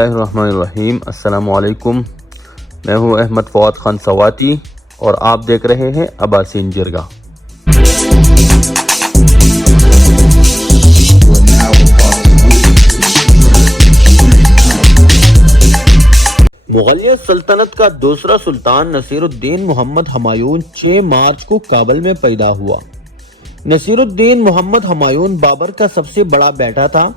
الرحمن الرحیم۔ السلام علیکم، میں ہوں احمد فواد خان سواتی اور آپ دیکھ رہے ہیں اباسین جرگہ۔ مغلیہ سلطنت کا دوسرا سلطان نصیر الدین محمد ہمایون 6 مارچ کو کابل میں پیدا ہوا۔ نصیر الدین محمد ہمایون بابر کا سب سے بڑا بیٹا تھا۔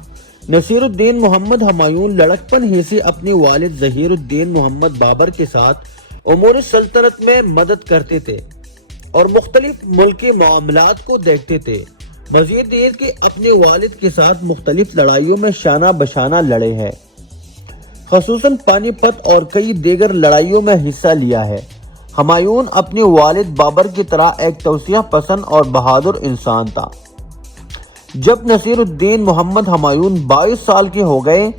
نصیر الدین محمد ہمایون لڑکپن ہی سے اپنے والد ظہیر الدین محمد بابر کے ساتھ امور سلطنت میں مدد کرتے تھے اور مختلف ملکی معاملات کو دیکھتے تھے۔ مزید یہ کہ اپنے والد کے ساتھ مختلف لڑائیوں میں شانہ بشانہ لڑے ہیں، خصوصاً پانی پت اور کئی دیگر لڑائیوں میں حصہ لیا ہے۔ ہمایون اپنے والد بابر کی طرح ایک توسیع پسند اور بہادر انسان تھا۔ جب نصیر الدین محمد ہمایون 22 سال کے ہو گئے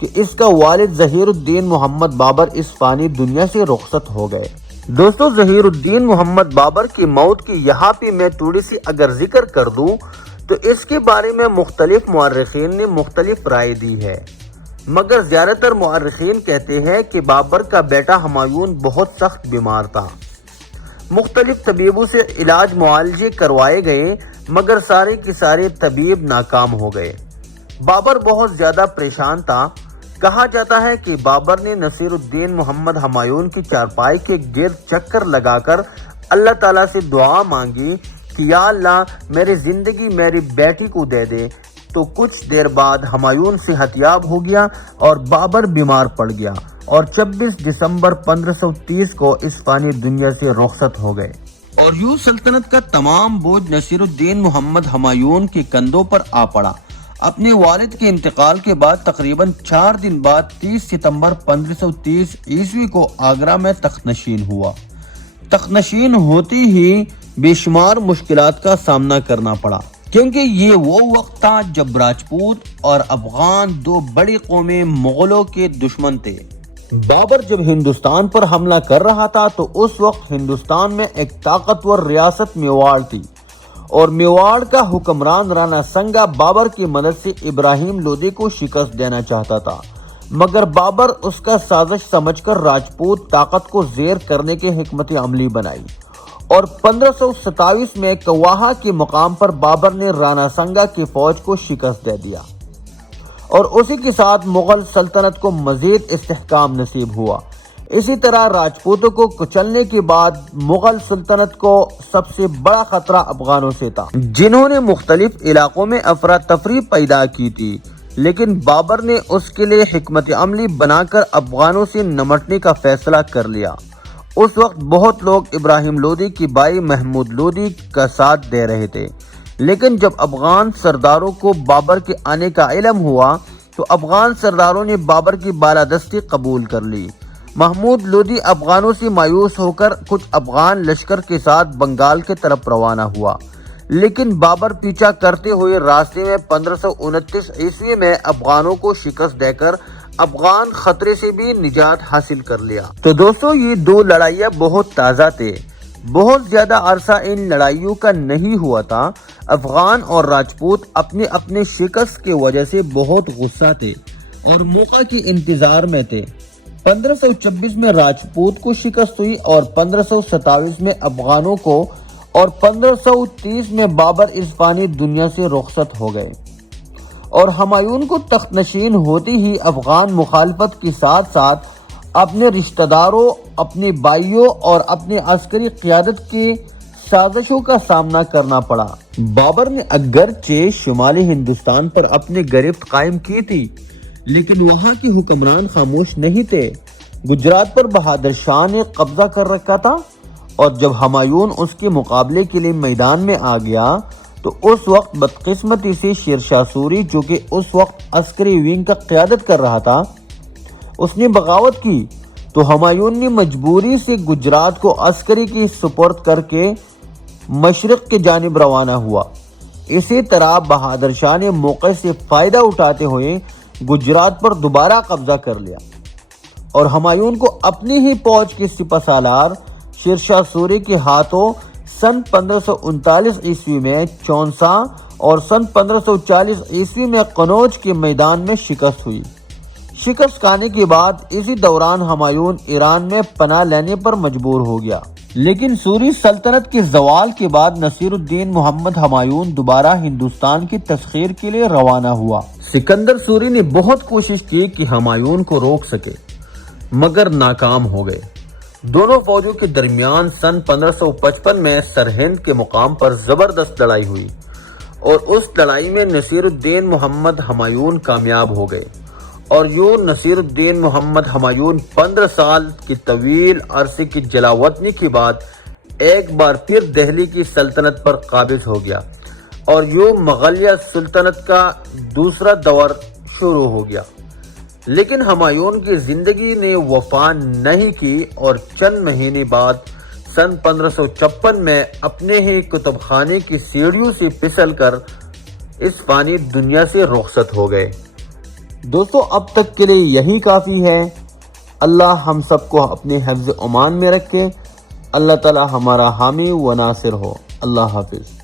کہ اس کا والد ظہیر الدین محمد بابر اس فانی دنیا سے رخصت ہو گئے۔ دوستو، ظہیر الدین محمد بابر کی موت کی یہاں پہ میں تھوڑی سی اگر ذکر کر دوں تو اس کے بارے میں مختلف مورخین نے مختلف رائے دی ہے، مگر زیادہ تر مورخین کہتے ہیں کہ بابر کا بیٹا ہمایون بہت سخت بیمار تھا۔ مختلف طبیبوں سے علاج معالجے کروائے گئے مگر سارے کے سارے طبیب ناکام ہو گئے۔ بابر بہت زیادہ پریشان تھا۔ کہا جاتا ہے کہ بابر نے نصیر الدین محمد ہمایون کی چارپائی کے گرد چکر لگا کر اللہ تعالیٰ سے دعا مانگی کہ یا اللہ میری زندگی میری بیٹی کو دے دے، تو کچھ دیر بعد ہمایون صحت یاب ہو گیا اور بابر بیمار پڑ گیا اور 26 دسمبر 1530 کو اس فانی دنیا سے رخصت ہو گئے۔ اور یوں سلطنت کا تمام بوجھ نصیر الدین محمد ہمایون کے کندھوں پر آ پڑا۔ اپنے والد کے انتقال کے بعد تقریباً 4 دن بعد 30 ستمبر 1530 عیسوی کو آگرہ میں تخت نشین ہوا۔ تخت نشین ہوتی ہی بے شمار مشکلات کا سامنا کرنا پڑا، کیونکہ یہ وہ وقت تھا جب راجپوت اور افغان دو بڑی قومیں مغلوں کے دشمن تھے۔ بابر جب ہندوستان پر حملہ کر رہا تھا تو اس وقت ہندوستان میں ایک طاقتور ریاست میواڑ تھی اور میواڑ کا حکمران رانا سنگا بابر کی مدد سے ابراہیم لودھی کو شکست دینا چاہتا تھا، مگر بابر اس کا سازش سمجھ کر راجپوت طاقت کو زیر کرنے کے حکمت عملی بنائی اور 1527 میں کواہا کے مقام پر بابر نے رانا سنگا کی فوج کو شکست دے دیا اور اسی کے ساتھ مغل سلطنت کو مزید استحکام نصیب ہوا۔ اسی طرح راجپوتوں کو کچلنے کے بعد مغل سلطنت کو سب سے بڑا خطرہ افغانوں سے تھا، جنہوں نے مختلف علاقوں میں افراتفری پیدا کی تھی، لیکن بابر نے اس کے لیے حکمت عملی بنا کر افغانوں سے نمٹنے کا فیصلہ کر لیا۔ اس وقت بہت لوگ ابراہیم لودھی کی بھائی محمود لودھی کا ساتھ دے رہے تھے، لیکن جب افغان سرداروں کو بابر کے آنے کا علم ہوا تو افغان سرداروں نے بابر کی بالادستی قبول کر لی۔ محمود لودھی افغانوں سے مایوس ہو کر کچھ افغان لشکر کے ساتھ بنگال کی طرف روانہ ہوا، لیکن بابر پیچھا کرتے ہوئے راستے میں 1529 عیسوی میں افغانوں کو شکست دے کر افغان خطرے سے بھی نجات حاصل کر لیا۔ تو دوستو، یہ دو لڑائیاں بہت تازہ تھے، بہت زیادہ عرصہ ان لڑائیوں کا نہیں ہوا تھا۔ افغان اور راجپوت اپنے اپنے شکست کی وجہ سے بہت غصہ تھے اور موقع کے انتظار میں تھے۔ 1526 میں راجپوت کو شکست ہوئی اور 1527 میں افغانوں کو اور 1530 میں بابر اس فانی دنیا سے رخصت ہو گئے اور ہمایون کو تخت نشین ہوتے ہی افغان مخالفت کے ساتھ ساتھ اپنے رشتہ داروں، اپنے بھائیوں اور اپنے عسکری قیادت کی سازشوں کا سامنا کرنا پڑا۔ بابر نے اگرچہ شمالی ہندوستان پر اپنی گرفت قائم کی تھی، لیکن وہاں کے حکمران خاموش نہیں تھے۔ گجرات پر بہادر شاہ نے قبضہ کر رکھا تھا اور جب ہمایون اس کے مقابلے کے لیے میدان میں آ گیا تو اس وقت بدقسمتی سے شیر شاہ سوری، جو کہ اس وقت عسکری ونگ کا قیادت کر رہا تھا، اس نے بغاوت کی تو ہمایون نے مجبوری سے گجرات کو عسکری کی سپرد کر کے مشرق کی جانب روانہ ہوا۔ اسی طرح بہادر شاہ نے موقع سے فائدہ اٹھاتے ہوئے گجرات پر دوبارہ قبضہ کر لیا اور ہمایون کو اپنی ہی فوج کے سپہ سالار شیر شاہ سوری کے ہاتھوں سن 1539 عیسوی میں چونسا اور سن 1540 عیسوی میں قنوج کے میدان میں شکست ہوئی۔ شکست کھانے کے بعد اسی دوران ہمایوں ایران میں پناہ لینے پر مجبور ہو گیا، لیکن سوری سلطنت کے زوال کے بعد نصیر الدین محمد ہمایوں دوبارہ ہندوستان کی تسخیر کے لیے روانہ ہوا۔ سکندر سوری نے بہت کوشش کی کہ ہمایوں کو روک سکے، مگر ناکام ہو گئے۔ دونوں فوجوں کے درمیان سن 1555 میں سرہند کے مقام پر زبردست لڑائی ہوئی اور اس لڑائی میں نصیر الدین محمد ہمایوں کامیاب ہو گئے، اور یوں نصیر الدین محمد ہمایوں 15 سال کی طویل عرصے کی جلاوطنی کے بعد ایک بار پھر دہلی کی سلطنت پر قابض ہو گیا، اور یوں مغلیہ سلطنت کا دوسرا دور شروع ہو گیا۔ لیکن ہمایوں کی زندگی نے وفا نہیں کی اور چند مہینے بعد سن 1556 میں اپنے ہی کتب خانے کی سیڑھیوں سے پھسل کر اس فانی دنیا سے رخصت ہو گئے۔ دوستو، اب تک کے لیے یہی کافی ہے۔ اللہ ہم سب کو اپنے حفظ امان میں رکھے۔ اللہ تعالی ہمارا حامی و ناصر ہو۔ اللہ حافظ۔